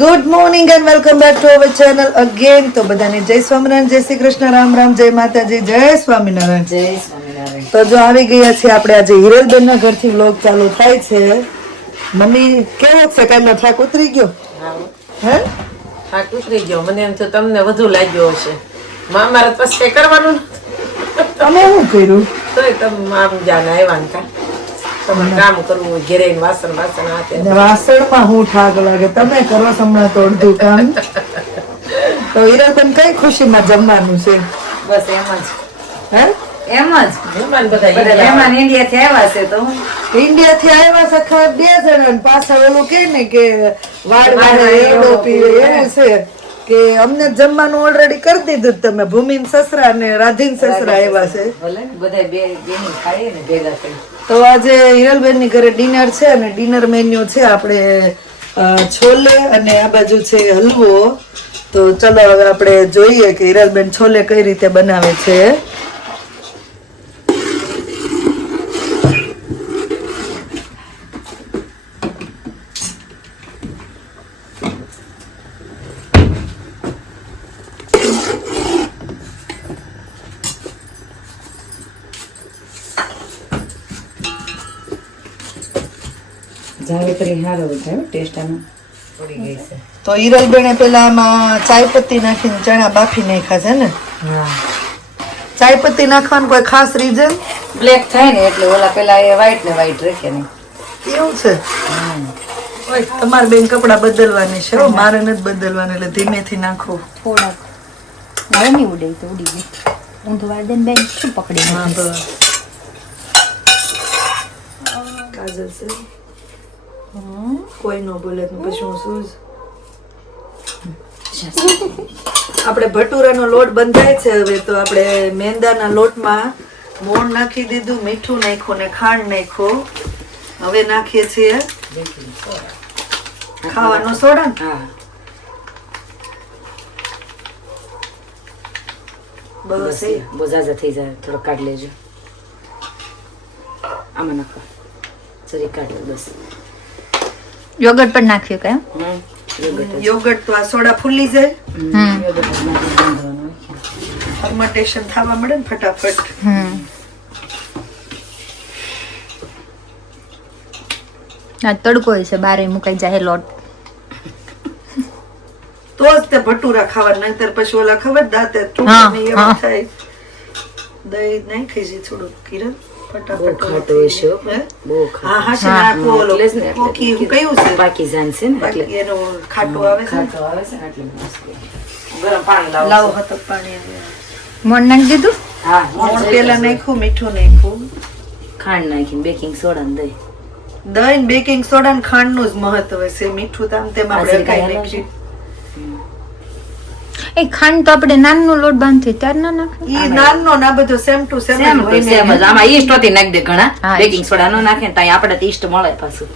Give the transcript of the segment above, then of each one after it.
Good morning and welcome back to our channel again. તો બધાને જય સ્વામિનારાયણ, જય શ્રી કૃષ્ણ, રામ રામ, જય માતાજી, જય સ્વામિનારાયણ. જય સ્વામિનારાયણ. તો જો આવી ગયા છે આપણે આજે હિરલબેન ના ઘરથી વ્લોગ ચાલુ થાય છે. મમ્મી કેવો છે? કાલનો થાક ઉતરી ગયો? હે થાક ઉતરી ગયો. મને એમ થયું તમને વધુ લાગ્યો હશે. મારે પછી કઈ કરવાનું તમે શું કર્યું? તોય તમે આમ જાને આવ્યા ને કા તમારે કામ કરવું, ઘેરે વાસણ વાસણ હાથે વાસણમાં હું ઠાક લાગે, તમે કરો હમણાં તો અડધું કામ. તો હિરલબેન કઈ ખુશીમાં જમવાનું છે? બસ એમ જ હે એમ જ મહેમાન બધા બધા મહેમાન ઇન્ડિયાથી આવ્યા છે તો ઇન્ડિયા થી આવ્યા છે ખરા 2 જણા, પાછા ઓલું કે ને કે વાડ વાડે એડો પીવે એવું છે કે અમને જમવાનું ઓલરેડી કરી દીધું. તમે ભૂમિન સસરા ને રાધીન સસરા આવ્યા છે. ભલે ને બધા બેની ખાઈએ ને ભેગા થઈ. તો આજે હિરલબેન ની ઘરે ડિનર છે અને ડિનર મેન્યુ છે આપણે છોલે અને આ બાજુ છે હલવો. તો ચલો હવે આપણે જોઈએ કે હિરલબેન છોલે કઈ રીતે બનાવે છે. જાવેતરી હારો થાય ટેસ્ટ આનો પડી ગઈ છે. તો હિરલબેને પેલા આમાં ચાયપત્તી નાખીને ચણા બાફી નાખ્યા છે ને. હા ચાયપત્તી નાખવાનું કોઈ ખાસ રીઝન? બ્લેક થાય ને એટલે ઓલા પેલા એ વ્હાઈટ ને વ્હાઈટ રાખે ને એવું છે. ઓય તમારે બેન કપડા બદલવાની છે હો, મારે નથી બદલવાની, એટલે ધીમેથી નાખો. થોડાક નહીં ઉડે તો ઉડી ગઈ. ઊંધું વાદન બેન શું પકડી હા નાખીશ? બસ કાજલ છે. કોઈ નો બોલે તો પછી હું શું જ. આપણે ભટુરાનો લોટ બંધાય છે હવે. તો આપણે મેંદાના લોટમાં મોણ નાખી દીધું, મીઠું નાખ્યું ને ખાંડ નાખ્યું. હવે નાખીએ છીએ ખાવાનો સોડા ને. હા બસ એ બહુ ઝાઝા થઈ જાય થોડો કાઢ લેજો. આમાં નાખો સરી કાઢ લો બસ. યોગર્ટ પણ નાખ્યું કે યોગર્ટ તો આ સોડા ફૂલી જાય, યોગર્ટ નાખી બાંધવાનું. ફર્મેન્ટેશન થવા મળે ને ફટાફટ. આ તડકો છે, બારે મુકાઈ જાય લોટ. તો જ તે ભટુરા ખાવા, નહીતર પછી ઓલા ખબર દાંતે હા, તૂટે ને એવું હા. થાય. દહીં નાખી છે થોડું કિરણ બહુ ફટાફટ. ખાટો હશે હો. હે? બહુ હા ખાટો. હા છે ને આખું ઓલું એટલે જ ને, એટલે કોકી કયું છે પાકીઝાન છે ને એટલે બાકી એનું ખાટું આવે છે ને. ખાટો આવે છે ને એટલે મસ્ત. ગરમ પાણી લાવો. લાવો હતો પાણી આવે. મોણ નાખી દીધું. હા મોણ પેલા નાખ્યું, મીઠું નાખ્યું, ખાંડ નાખીને બેકિંગ સોડા ને દહીં. દહીં, બેકિંગ સોડા ને ખાંડ નું જ મહત્વ છે. મીઠું તો આમ તેમ આપણે આજે કઈ કાંઈ નાખીએ. એ ખાંડ તો આપણે નાનનો લોટ બાંધીએ ત્યારે ના નાખે. ઈ નાનો ના બધું same to same same to same જ. આમાં ઈસ્ટ હોતી નાખી દે ઘણા. હા, બેકિંગ સોડા નો નાખે ને ત્યાં આપણે ઈસ્ટ મળે પાછું.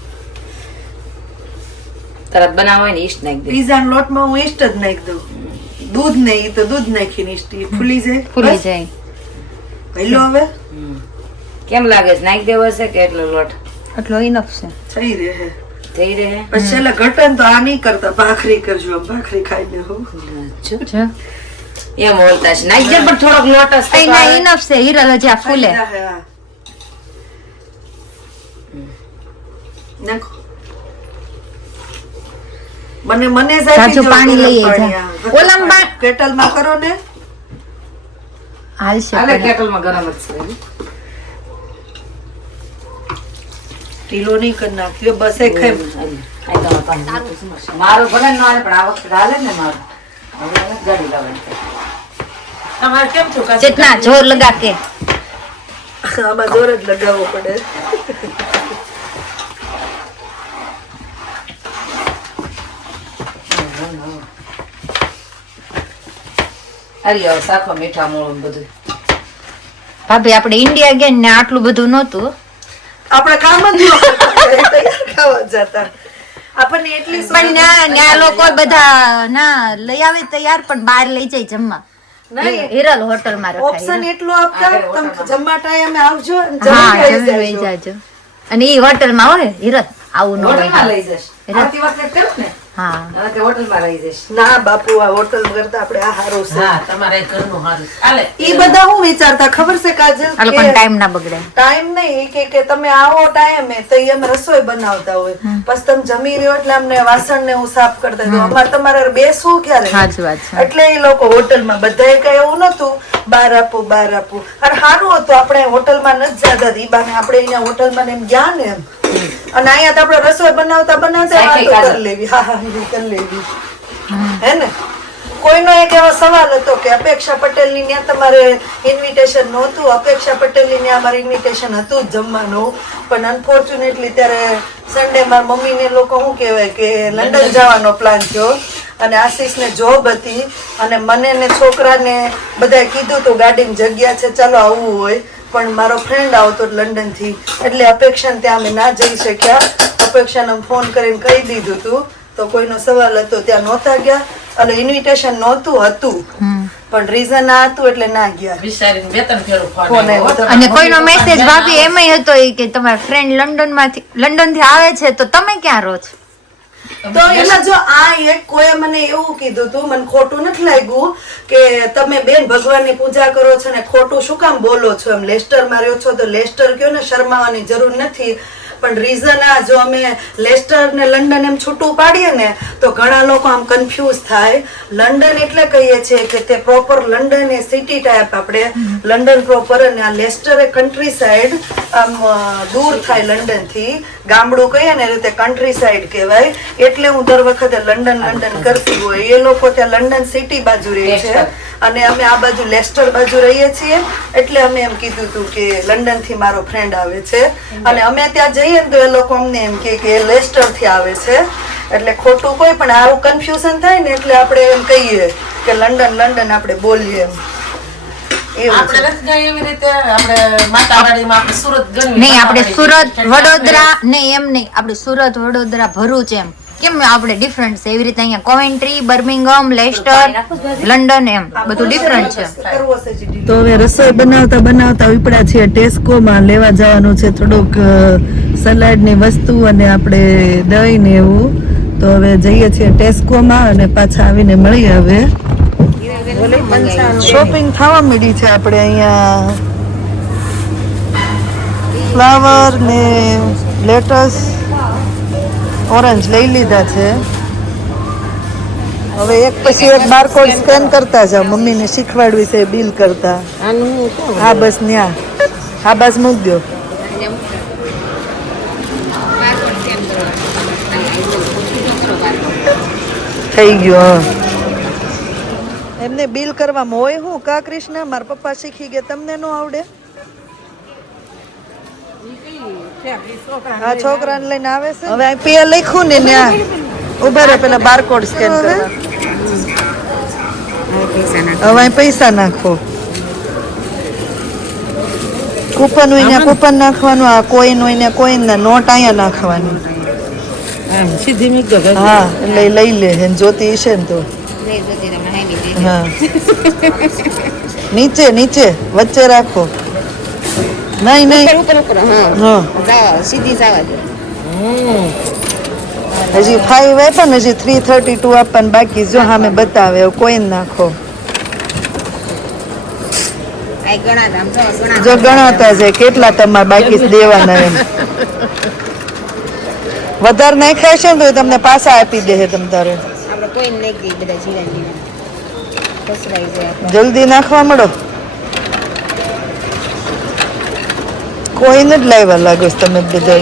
તરત બનાવો હોય ને ઈસ્ટ નાખી દે. પીઝા ના લોટમાં હું ઈસ્ટ જ નાખી દઉં. દૂધ નહીં તો દૂધ નાખીને ઈસ્ટ ઈ ફૂલી જાય. ફૂલી બસ. જાય. પહેલો હવે કેમ લાગે છે નાખી દેવો છે કે એટલો લોટ એટલો ઇનફ છે. થઈ રહે. થઈ રહે? પછી છેલ્લે ઘટે ને તો આ નહીં કરતા, ભાખરી કરજો. આમ ભાખરી ખાઈને હું જો. જો. એમ બોલતા છે નાખી દે પણ થોડોક લોટ જ એ ના ઇનફ છે. હિરલ હજી આ ફૂલે. હા. નાખો. મને જાજુ પાણી લઈએ જા. ઓલામાં કેટલ માં કરો ને. હાલશે હાલે પણ. કેટલમાં ગરમ જ છે. ઢીલો નહીં કરી નાખ્યો, બસ એક ખાઈ. મારો ભલે ન આવે પણ આ વખતે હાલે ને મારું. હવે એને ગાડી લાવવાની. તમારે કેમ છો કાજલ? જેટલા જોર લગા કે આમાં જોર જ લગાવવો પડે. હાલી આવો શાખો મીઠા મોળું બધું. ભાભી આપણે ઇન્ડિયા ગયા ને આટલું બધું નહોતું. આપણે કામ જ ન કરતા, તૈયાર ખાવા જતા. આપણને એટલી પણ ન્યા લોકો બધા ના લઈ આવે તૈયાર, પણ બહાર લઈ જાય જમવા. હિરલ હોટલ માં ઓપ્શન એટલો આપતા, તમે જમવા ટાઈમે આવજો અને હા જમી જમી લઈ જાજો. અને ઈ હોટલ માં હોય હિરલ આવું ન હોય. હોટલમાં લઈ જશ. આવતી વખતે કરું ને હા હવે કે હોટલમાં રહી જઈશ. ના બાપુ આ હોટલ કરતા આપણે આ હારું છે. હા તમારે ઘરનું સારું ચાલે. ઈ બધા હું વિચારતા ખબર છે કાજલ આ લોકોને કે ટાઈમ ના બગડે. ટાઈમ નહીં ઈ કે તમે આવો ટાઈમે તો ઈ અમે રસોઈ બનાવતા હોય પછી તમે જમી રહ્યો એટલે અમને વાસણ ને હું સાફ કરતા તો અમારે તમારે બેસવું ક્યારે સાચી વાત છે. એટલે એ લોકો હોટલમાં બધાએ કઈ એવું નતું બાર આપું અને સારું હતું આપણે હોટલમાં નથી જતા ઈ બાને આપણે અહીંયા હોટલમાં ને એમ ગયા ને એમ અને અહીંયા તો આપણે રસોઈ બનાવતા વાતો કરી લેવી હા ઈ કરી લેવી હે ને કોઈનો એક એવો સવાલ હતો કે અપેક્ષા પટેલ ની ત્યાં તમારે ઇન્વિટેશન નહોતું અપેક્ષા પટેલ ની ત્યાં અમારે ઇન્વિટેશન હતું જ જમવાનું પણ અનફોર્ચ્યુનેટલી ત્યારે સન્ડે મારા મમ્મી ને લોકો શું કહેવાય કે લંડન જવાનો પ્લાન થયો અને આશીષ ને જોબ હતી અને મને ને છોકરાને બધાએ કીધું હતું ગાડીમાં જગ્યા છે ચાલો આવવું હોય પણ મારો ફ્રેન્ડ આવતો લંડન થી એટલે અપેક્ષા ત્યાં અમે ના જઈ શક્યા અપેક્ષાને ફોન કરીને કહી દીધું હતું તો કોઈનો સવાલ હતો ત્યાં નહોતા ગયા અને ઇન્વિટેશન હતું પણ રીઝન આ હતું એટલે ના ગયા વિચારીને બે ત્રણ ફેરો ફોન ફોન આવ્યો. આવ્યો. અને કોઈનો મેસેજ ભાભી એમાંય હતો ઈ કે તમારા ફ્રેન્ડ લંડન થી આવે છે તો તમે ક્યાં રહો છો? તો એમાં જો આ એક કોઈ મને એવું કીધું તું મને ખોટું નથી લાગ્યું કે તમે બેન ભગવાનની પૂજા કરો છો ને ખોટું શું કામ બોલો છો એમ લેસ્ટર માં રહ્યો છો તો લેસ્ટર કયો ને શરમાવાની જરૂર નથી પણ રીઝન આ જો અમે લેસ્ટર ને લંડન એમ છૂટું પાડીએ ને તો ઘણા લોકો આમ કન્ફ્યુઝ થાય લંડન એટલે કહીએ છીએ કે તે પ્રોપર લંડન એ સિટી ટાઈપ આપણે લંડન પ્રોપર અને આ લેસ્ટર એ કન્ટ્રી સાઈડ આમ દૂર થાય લંડન થી ગામડું કહીએ ને એ રીતે કન્ટ્રી સાઈડ કહેવાય એટલે હું દર વખતે લંડન કરતી હોય એ લોકો ત્યાં લંડન સિટી બાજુ રહે છે અને અમે આ બાજુ લેસ્ટર બાજુ રહીએ છીએ એટલે અમે એમ કીધું હતું કે લંડન થી મારો ફ્રેન્ડ આવે છે અને અમે ત્યાં જઈએ ને તો એ લોકો અમને એમ કે લેસ્ટર થી આવે છે એટલે ખોટું કોઈ પણ આવું કન્ફ્યુઝન થાય ને એટલે આપણે એમ કહીએ કે લંડન આપણે બોલીએ એમ આપણે નથી ગઈ એવી રીતે આપણે માતાવાડીમાં આપણે સુરત ગયું નહીં આપણે સુરત વડોદરા નહીં એમ નહીં આપણે સુરત વડોદરા ભરૂચ એમ કેમ આપણે ડિફરન્ટ છે એવી રીતે અહીંયા કોવેન્ટ્રી બર્મિંગહામ લેસ્ટર લંડન એમ બધું ડિફરન્ટ છે. તો હવે રસોઈ બનાવતા ઉપડા છીએ ટેસ્કો માં લેવા જવાનું છે થોડુંક સલાડ ની વસ્તુ અને આપણે દહીં ને એવું તો હવે જઈએ છીએ ટેસ્કો માં અને પાછા આવીને મળીએ હવે શોપિંગ થવા માંડી છે આપણે અહીંયા ફ્લાવર ને લેટસ ઓરેન્જ લઈ લીધા છે હવે એક પછી એક બારકોડ સ્કેન કરતા જાવ મમ્મીને શીખવાડવી છે બિલ કરતા હા બસ ન્યા હા બસ મૂકજો થઈ ગયો એમને બિલ કરવામાં હોય હું કા કૃષ્ણ મારા પપ્પા શીખી ગયા તમને નો આવડે આ છોકરાને લઈને આવે છે હવે આ પે લખ્યું ને ન્યા ઉભા રહે પેલા બારકોડ સ્કેન કરવા હવે અહીં પૈસા નાખો કૂપન હોય ને કૂપન નાખવાનું આ કોઈન હોય ને કોઈન ના નોટ અહીંયા નાખવાની સીધી મૂકી દો. હા એટલે લઈ લે એને જોતી હશે ને તો હા નીચે વચ્ચે રાખો નહીં હા હજી 5 આપ્યા ને હજી 332 આપવાનું બાકી જો સામે બતાવે કોઈન નાખો જો ગણાતા છે કેટલા તમારે બાકી દેવાના એમ વધારે નાખ્યા છે ને તો તમને પાછા આપી દે તમ તારે જલ્દી નાખવા મળો કોઈને જ લાવ્યા લાગો છો તમે બધા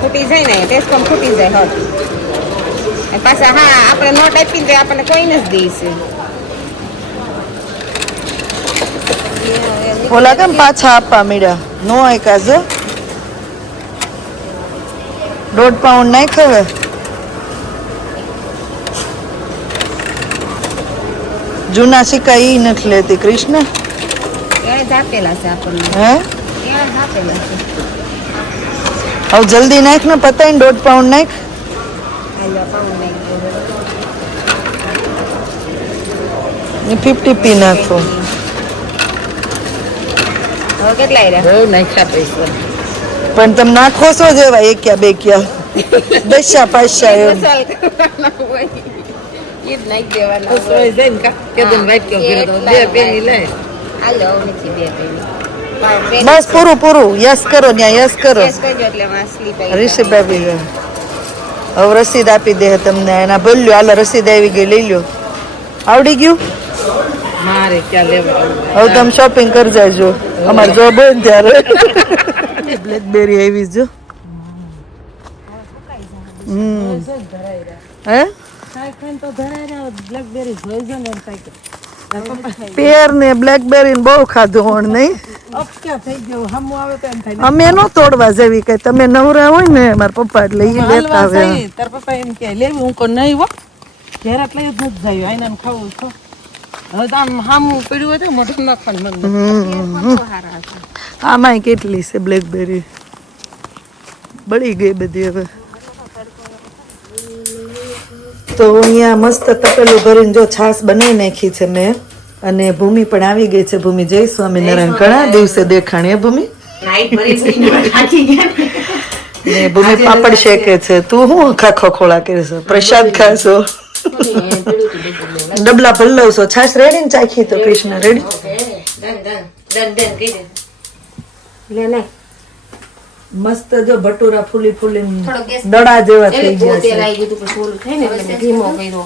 ફૂટી જાય ને ટેસ્ટ ફૂટી જાય હટ પાછા હા આપણે નોટ આપી દે આપણને કોઈ જ દઈશે ઓલા કેમ પાછા આપવા મળ્યા નો આયકા જો 1.5 પાઉન્ડ નાખ હવે જૂના સિક્કા ઈ નથી લેતી કૃષ્ણ એને જ આપેલા છે આપણને હે એને જ આપેલા છે હવે જલ્દી નાખ ને પતાય ને 1.5 પાઉન્ડ નાખ હાલો પાઉન્ડ નાખી ને 50p નાખો હવે કેટલા રહ્યા બહુ નાખ્યા પૈસા પણ તમે નાખો છો જેવા એક ક્યાં બે ક્યાં દશા પાશા એમ મસાલ કરવાના હોય ઈ જ નાખી દેવાના હોય. સોય જઈને કેદન વાટક્યો ઘરે તો બે પેની લે હાલો હવે નથી બે પેની. બસ પૂરું પૂરું યસ કરો ત્યાં યસ કરો ટેસ્ટ કરજો એટલે માછલી પાઈ રિસીપ આપી દે હવે રસીદ આપી દે તમને એના બોલ્યો હાલો રસીદ આવી ગઈ લઈ લ્યો આવડી ગયું મારે ક્યાં લેવા હવે તમે શોપિંગ કરી જાજો અમારે જોબ હોય ને ત્યારે બ્લેકબેરી આવી જો હે પેર ને બ્લેકબેરી ને બહુ ખાધું હોણ નહીં અમે નો તોડવા જેવી કઈ તમે નવરા હોય ને મારા પપ્પા એટલે ઈ લેતા આવે તાર પપ્પા એમ કે લેવી હું કો નહીં હો ઘેર એટલે જ નથી જાય આઈને ખાવું છો હવે તો આમ હામું પડ્યું હોય તો મોઢું નાખવાનું મન આમાંય કેટલી છે બ્લેકબેરી બળી ગઈ બધી હવે તો અહીંયા મસ્ત તપેલું ભરીને જો છાશ બનાવી નાખી છે મેં અને ભૂમિ પણ આવી ગઈ છે ભૂમિ જય સ્વામિનારાયણ ઘણા દિવસે દેખાણી હે ભૂમિ નાઈટ ભરી થાકી ગયા ને ભૂમિ પાપડ શેકે છે તું શું ખાખો ખોળા કરે છે પ્રસાદ ખાશો ડબલા ભલ્લવશો છાશ રેડી ને ચાખી તો કૃષ્ણ રેડી દન કહી દે લે લે મસ્ત જો ભટુરા ફૂલી ફૂલી થોડો ગેસ દડા જેવા થઈ એટલે ગયા પોતે છે લાવી દીધું પણ સોલું થાય ને એટલે મેં ધીમો કર્યો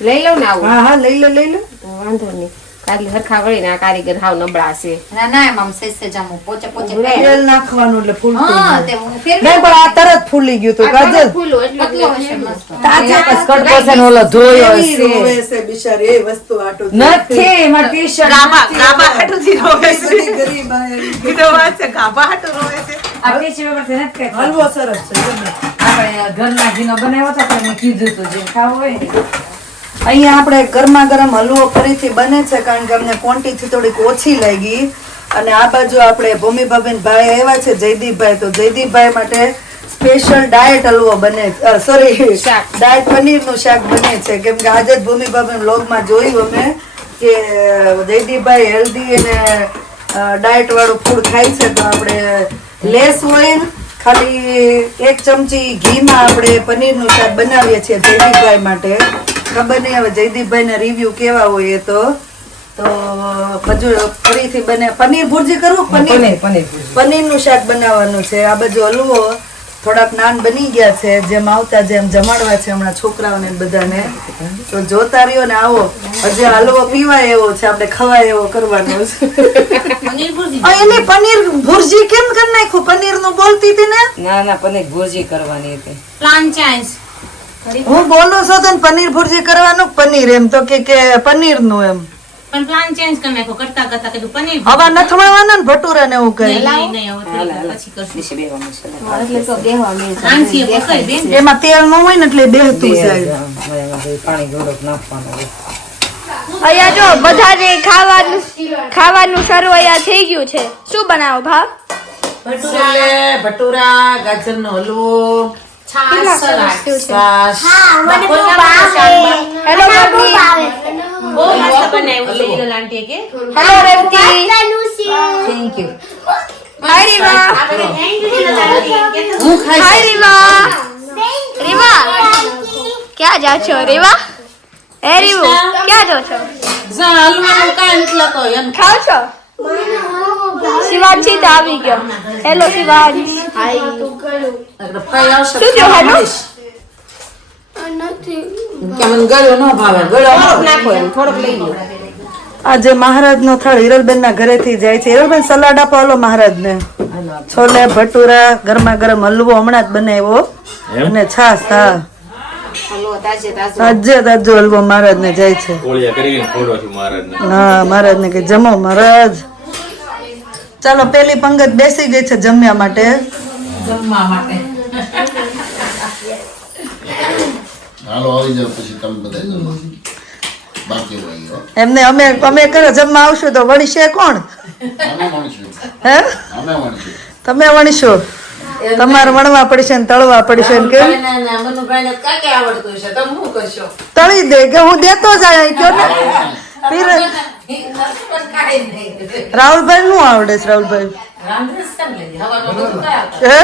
લઈ લઉં ને આવું હા હા લઈ લો તો વાંધો નહીં કાલે હરખા વળીને આ કારીગર હાવ નબળા છે ના ના એમ આમ સેજ આમ પોચે પોચે તેલ નાખવાનું એટલે ફૂલતું હા જાય. તે હું ફેરવી નહીં પણ આ તરત ફૂલી ગયું તો કાજલ ફૂલું એટલે પતલો હશે મસ્ત તાજા કટકોસન ઓલો ધોયો કેવી છે રોવે છે બિચારી એ વસ્તુ આટું નથી એમાં ટી-શર્ટ ગાબા હાટુથી રોવે છે ગરીબ આયા. કીધો વાત છે ગાબા હાટુ રોવે છે આ ટી-શર્ટ પર નથી કઈ હલવો સરસ છે ગમે. આપણે ઘરના ઘીનો બનાવ્યો હતો તો મેં કીધું હતું જે ખાવું હોય ને અહીંયા આપણે ગરમા ગરમ હલવો ફરીથી બને છે કારણ કે અમને ક્વોન્ટિટી થોડીક ઓછી લાગી અને આ બાજુ આપણે ભૂમિ ભાભીન ભાઈ આવ્યા છે જયદીપભાઈ તો જયદીપભાઈ માટે સ્પેશિયલ ડાયટ હલવો બને સોરી ડાયટ પનીરનું શાક બને છે કેમ કે આજે જ ભૂમિ ભાભી વ્લોગમાં જોયું અમે કે જયદીપભાઈ હેલ્ધી અને ડાયટ વાળું ફૂડ ખાય છે તો આપણે લેસ ઓઇલ ખાલી 1 ચમચી ઘીમાં આપણે પનીરનું શાક બનાવીએ છીએ જયદીપભાઈ માટે ખબર નહીં હવે જયદીપભાઈ રિવ્યુ કેવા હોય એ તો હજુ ફરીથી બને પનીર ભુરજી કરવું પનીરનું શાક બનાવવાનું છે આ બાજુ હલવો થોડાક નાન બની ગયા છે જેમ આવતા જેમ જમાડવા છે હમણાં છોકરાઓને બધાને તો જોતા રહ્યો ને આવો હજી હલવો પીવાય એવો છે આપણે ખવાય એવો કરવાનો છે એની પનીર ભુરજી કેમ કરી નાખ્યું પનીર નું બોલતી હતી ને ના ના પનીર ભુરજી કરવાની હતી પ્લાન ચેન્જ હું બોલું છું તો પનીર ભુરજી કરવાનું પનીર એમ તો કે પનીર નું એમ પણ પ્લાન ચેન્જ કરી નાખો કરતા કરતા કીધું પનીર હવા નથવાના ને ભટુરા ને એવું કઈ નહીં હવે પછી કરશું નીચે બેવા મસાલા એટલે તો બેહવા મેં આંસી પકડી બેન એમાં તેલ ન હોય ને એટલે બેહતું જાય પાણી ગોળક નાખવાનું અહીંયા જો બધા જે ખાવાનું શરૂ અહીંયા થઈ ગયું છે શું બનાવો ભાવ છોલે ભટુરા ગાજરનો હલવો છાશ સલાડ છાશ હેલો મમ્મી બહુ મસ્ત બનાવ્યું છે હિરલ આંટીએ કે hello Revati thank you hi રીવા હાય રીવા રીવા ક્યાં જાઓ છો રીવા એ રીવો ક્યાં જાઓ છો જા હલવાનું કાંઈ નથી લાતો એમ ખાઓ છો શિવાજી તો આવી ગયો હેલો શિવાજી કઈ આવશે શું થયું હેલો કે મને ગળ્યો ન ભાવે ગળ્યો નાખો એમ થોડોક લઈ લો આજે મહારાજ નો થળ હિરલબેન ના ઘરે થી જાય છે હિરલબેન સલાડ આપો હાલો મહારાજ ને છોલે ભટુરા ગરમા ગરમ હલવો હમણાં જ બનાવ્યો અને છાશ હા હલવો તાજે તાજો તાજે તાજો હલવો મહારાજ ને જાય છે કોળિયા કરીને ખોડો છું મહારાજને હા મહારાજ ને કે જમો મહારાજ ચાલો પેલી પંગત બેસી ગઈ છે જમ્યા માટે જમવા માટે હાલો આવી જાવ પછી તમે બધા જમો બાકી હોય હો. એમને અમે કરે જમવા આવશું તો વળીશે કોણ અમે વણશું હે અમે વણશું તમે વણશો તમારે વણવા પડશે ને તળવા પડશે ને કેમ મનુભાઈને કાંઈ આવડતું છે તમે શું કરશો તળી દે કે હું દેતો જાય કયો ને પીર રાહુલભાઈ નું આવડે છે રાહુલભાઈ રાંધેસ કેમ લઈ હવાનું બધું કરાવે હે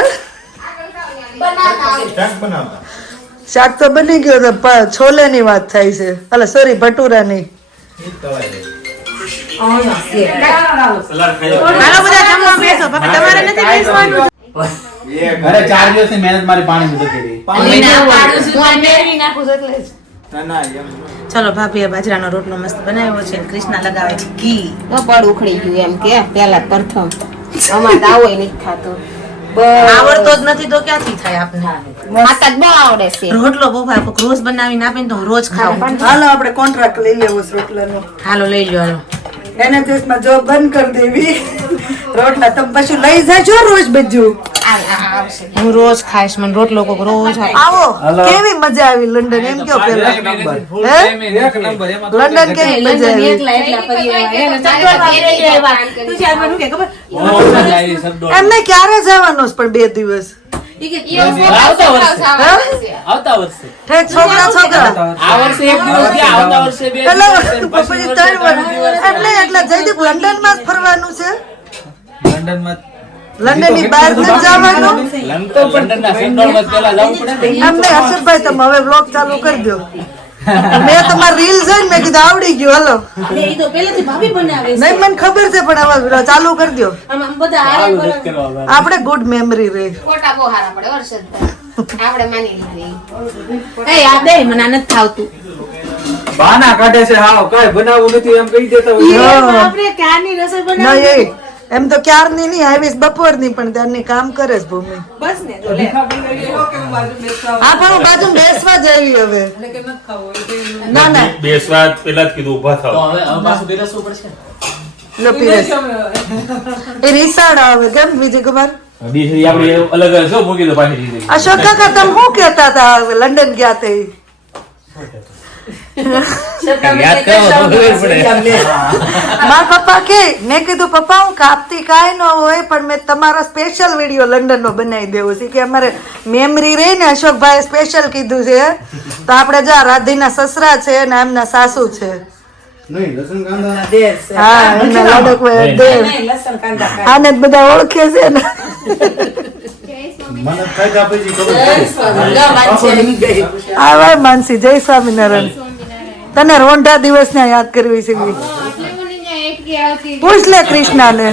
શાક તો બની ગયો છે, છોલે ની વાત થાય છે. અલા સોરી, ભટુરા ની. હાલો બધા જમવા બેસો. બાપા તમારે નથી બેસવાનું? અરે 4 દિવસની મહેનત મારી પાણી જતી રહી. ચલો ભાભીએ બાજરાનો રોટલો મસ્ત બનાવ્યો છે. કૃષ્ણા લગાવે છે ઘી. પડ ઉખડી ગયું એમ કે પેલા પ્રથમ અમાર તો આવો નથી ખાતો. આવડતો જ નથી તો ક્યાંથી થાય આપને? ખાતા જ બહુ આવડે છે. રોટલો બહુ રોજ બનાવીને આપીને તો હું રોજ ખાઉં. હાલો આપણે કોન્ટ્રાક્ટ લઈ લેવો છે રોટલાનો. હાલો લઈ લો હાલો. NHS માં જોબ બંધ કરી દેવી. રોટલા તમે પછી લઈ જાજો રોજ બધું. હું રોજ ખાઈશ. મને રોટલો કોક રોજ આવો. કેવી મજા આવી લંડન એમ કયો પેલા? લંડન કેવી મજા આવી? એમને ક્યારે જવાનું છે પણ 2 દિવસ? આવતા વર્ષે ઠેક છોકરા આ વર્ષે 1 દિવસ ગયા, આવતા વર્ષે 2 એટલે દિવસ, પછી 3 વર્ષ. એટલે જયદીપ લંડન માં જ ફરવાનું છે? લંડનમાં લંડન ની બહાર નથી જવાનું? લંડનના સેન્ટરમાં પહેલા જવું પડે ને. એમને હર્ષદભાઈ તમે હવે બ્લોગ ચાલુ કરી દો. મેં તમારી રીલ જોઈને મેં કીધું આવડી ગયું. હાલો એ તો પહેલેથી ભાભી બનાવે છે. નહીં મને ખબર છે પણ હવે ચાલુ કરી દો. આમ બધા હારે આવું કરે. નથી કરવા. આપણે ગુડ મેમરી રહે. ફોટા બહુ સારા પડે વર્ષ આપણે માની લીધી. એ આ દે મને આ નથી થાવતું. બહાના કાઢે છે. હાવ કાઈ બનાવવું નથી એમ કહી દેતા હોય. આપણે ક્યારની રસોઈ ના બનાવી. એ એમ તો ક્યારની નહીં આવીશ બપોરની પણ ત્યારની કામ કરે છે ભૂમિ. બસ ને તો લે. હા પણ હું બાજુ બેસવા જ આવી હવે. ના ના બેસવા પેલા જ કીધું ઉભા તો થાવ. હવે પાછું બેસવું પડશે. લો પીરેશ. એ રીસાડ આવે કેમ વિજયકુમાર? બીજી આપણે અલગ અલગ શું મૂકી દો પાછી દીધી. અશોક કાકા તમે શું કહેતા હતા લંડન ગયા તે? યાદ કરો તો ખબર પડે. મારા પપ્પા કે મેં કીધું પપ્પા હું કાપતી કાંઈ ન હોય પણ મેં તમારો સ્પેશિયલ વિડીયો લંડન નો બનાવી દેવો છે કે અમારે મેમરી રહી ને. અશોકભાઈ સ્પેશિયલ કીધું છે તો આપણે જો રાધીના સસરા છે ને એમના સાસુ છે. હા એમના લાડકભાઈ દેવ. આને જ બધા ઓળખે છે ને. મને કાયદા પછી ખબર આ ભાઈ માનસી જય સ્વામિનારાયણ. તને રોંઢા દિવસ ને યાદ કરવી છે. પૂછ લે કૃષ્ણા ને.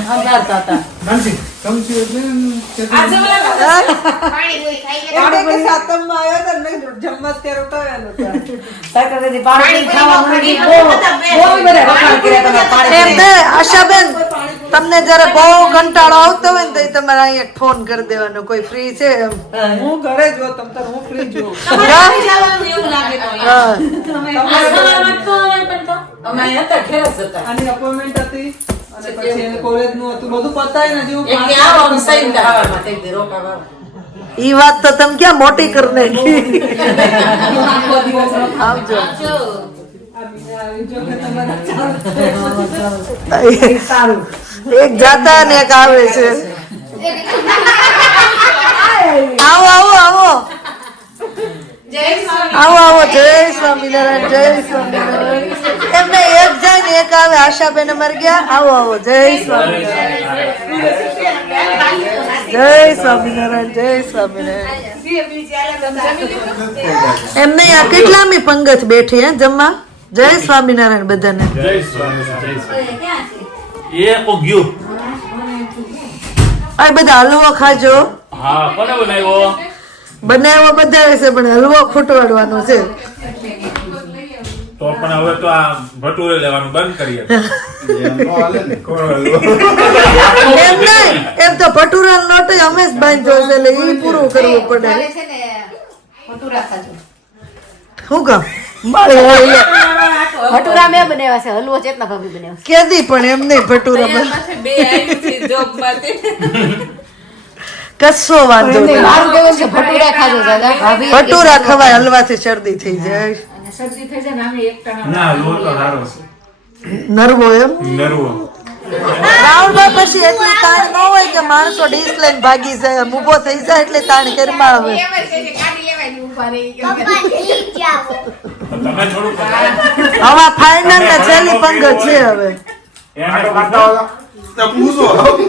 આશાબેન તમને જયારે બહુ કંટાળો આવતો હોય ને તો તમારે અહીંયા ફોન કરી દેવાનો કોઈ ફ્રી છે એમ. હું ઘરે જ હોત, તમ તાર હું ફ્રી જ હોઉં. એવું લાગે તો હા. અમે અહીંયા હતા, ઘેર જ હતા. આની appointment હતી અને પછી એને college નું હતું, બધું પતાય ને જેવું એક પાંચ આવો, દિવસ સહી થયા. આવામાં થઈ ગઈ, રોકાવા. ઈ વાત તો તમે ક્યાં મોટી કરી નાખી. આખો દિવસ આવજો. સારું. એક જાતા ને એક આવે છે. આવો આવો આવો આવો આવો. જય સ્વામિનારાયણ જય સ્વામિનારાયણ. એમને એક જાય ને એક આવે. આશાબેન મર ગયા. આવો આવો. જય સ્વામિનારાયણ જય સ્વામિનારાયણ જય સ્વામિનારાયણ. એમને આ કેટલામી પંગત બેઠી હે જમવા. જય સ્વામિનારાયણ બધાને. જય સ્વામિનારાયણ. એ કો ગયો. આ બધા હલવો ખાજો. હા કોને બનાવ્યો? બનાવવા બધા છે પણ હલવો ખૂટવાડવાનો છે. તો પણ હવે તો આ ભટુરે લેવાનું બંધ કરીએ. એમ નહીં, એમ તો ભટુરા લોટ અમે જ બાંધ્યો છે એટલે ઈ પૂરું કરવું પડે. શું કામ ભટુરા મેં બનાવ્યા છે, હલવો ચેતના ભાભી બનાવ્યો કેદી પણ એમ નહીં ભટુરા બે આવી છે જોબ માટે. કશો વાંધો નહીં. મારું કેવું છે ભટુરા ખાજો દાદા ભાભી ભટુરા ખવાય હલવાથી શરદી થઈ જાય. ના લો તો સારો છે. નરવો એમ નરવો. રાહુલભાઈ પછી એટલી તાણ ન હોય કે માણસો ડીશ લઈને ભાગી જાય ઊભો થઈ જાય એટલે તાણ ઘરમાં આવે. તમે થોડું હવે ફાઇનલ ને છેલ્લી પંગત છે હવે. એને કરતા પૂછો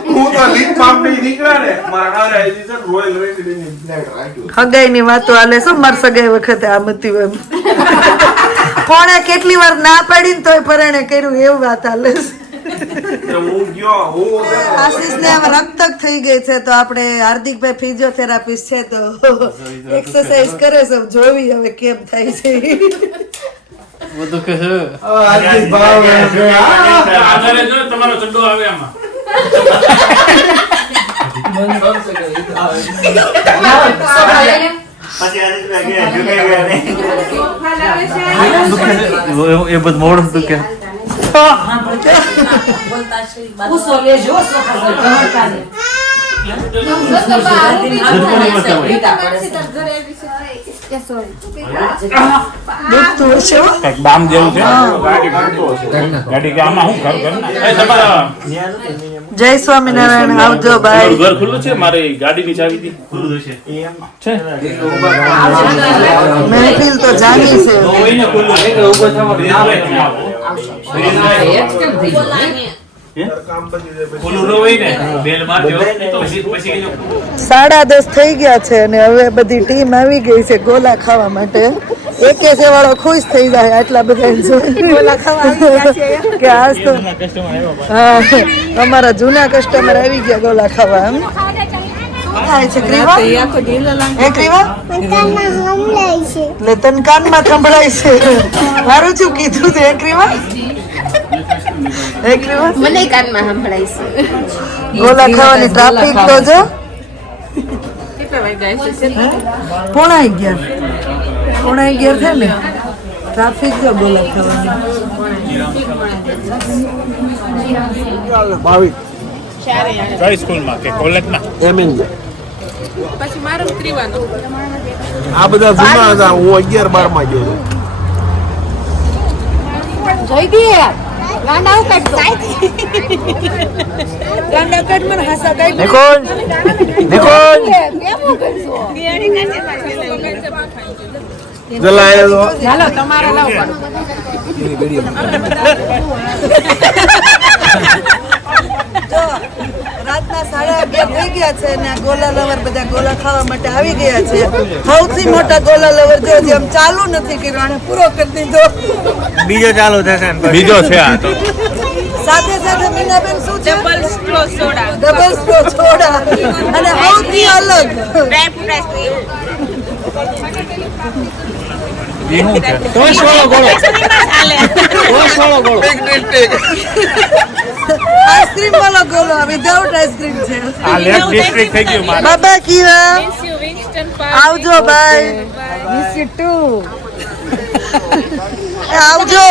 હું તો લીપ પાપડી નીકળ્યા ને મારા હારે આવી છે રોયલ રેસીડેન્સી ફ્લેટ રાખ્યો હગાઈની વાતો હાલે શું માર સગાઈ વખતે આમ હતી એમ કોણે કેટલી વાર ના પાડી ને તોય પરણે કર્યું એવું વાત હાલે હું ગયો હું આશીષને આમ રક્તક થઈ ગઈ છે તો આપણે હાર્દિકભાઈ ફિઝિયોથેરાપિસ્ટ છે તો એક્સરસાઇઝ કરે છે જોવી હવે કેમ થાય છે આગળ જો તમારો ચડ્ડો આવે આમાં એ બધું મોડું દુખે પૂછો લેજો સોફા દુખતું હશે હો. કઈક બામ જેવું છે ગાડી ફરતો હશે ગાડી કે આમાં હું ઘર ઘર એ તમારા જય સ્વામિનારાયણ આવજો બાય ઘર ખુલ્લું છે મારી ગાડીની ચાવી થી ખુલ્લું છે છે મહેફિલ તો જાની છે કોઈને ખુલ્લું નહીં કે ઊભો થવા ના હોય. ખુલ્લું ન હોય ને બેલ મારજો પછી 10:30 થઈ ગયા છે અને હવે બધી ટીમ આવી ગઈ છે ગોલા ખાવા માટે એકે છે વાળો ખુશ થઈ જાય આટલા બધા ગોલા ખાવા કે આજ તો હા અમારા જૂના કસ્ટમર આવી ગયા ગોલા ખાવા એમ શું થાય છે ક્રીવા એ ક્રીવા એટલે તન કાનમાં સંભળાય છે મારું શું કીધું છે એ ક્રીવા મને કાનમાં સંભળાય છે ગોલા ખાવાની ટ્રાફિક તો જો પોણા 11 છે ને ટ્રાફિક જો ગોલા ખાવાની કઈ સ્કૂલમાં કે કોલેજમાં પછી મારો ત્રીવાનો આ બધા જૂના હતા હું 11-12 માં ગયો જોઈ દે ગાંડા ઉકટ ગાંડા કટ મને હાસા કાઈ નિકોલ જલાયેલો ચાલો તમારે લાવ જો રાતના 11:30 થઈ ગયા છે અને આ ગોલા લવર બધા ગોલા ખાવા માટે આવી ગયા છે સૌથી મોટા ગોલા લવર જો જેમ ચાલુ નથી કર્યો આને પૂરો કરી દીધો બીજો ચાલુ થશે બીજો છે આ તો સાથે સાથે મીનાબેન શું છે double straw soda double straw soda અને સૌથી અલગ આઈસ્ક્રીમ વાળો ગોલો વિધાઉટ આઈસ્ક્રીમ છે આ લેફ્ટ ડિસ્ટ્રિક્ટ થઈ ગયું મારે બાબા કીવા આવજો બાય મિસ યુ ટુ આવજો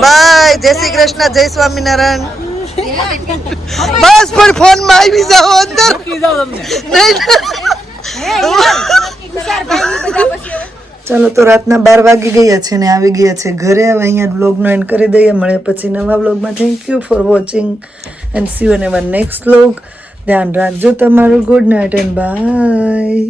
બાય જય શ્રી કૃષ્ણ જય સ્વામિનારાયણ બસ પણ ફોન માં આવી જાઓ અંદર નહીં. ચાલો તો રાતના 12 વાગી ગયા છે ને આવી ગયા છે ઘરે હવે અહીંયા વ્લોગનો એન્ડ કરી દઈએ મળે પછી નવા વ્લોગમાં thank you for watching and C you in our next vlog ધ્યાન રાખજો તમારું ગુડ નાઇટ એન્ડ બાય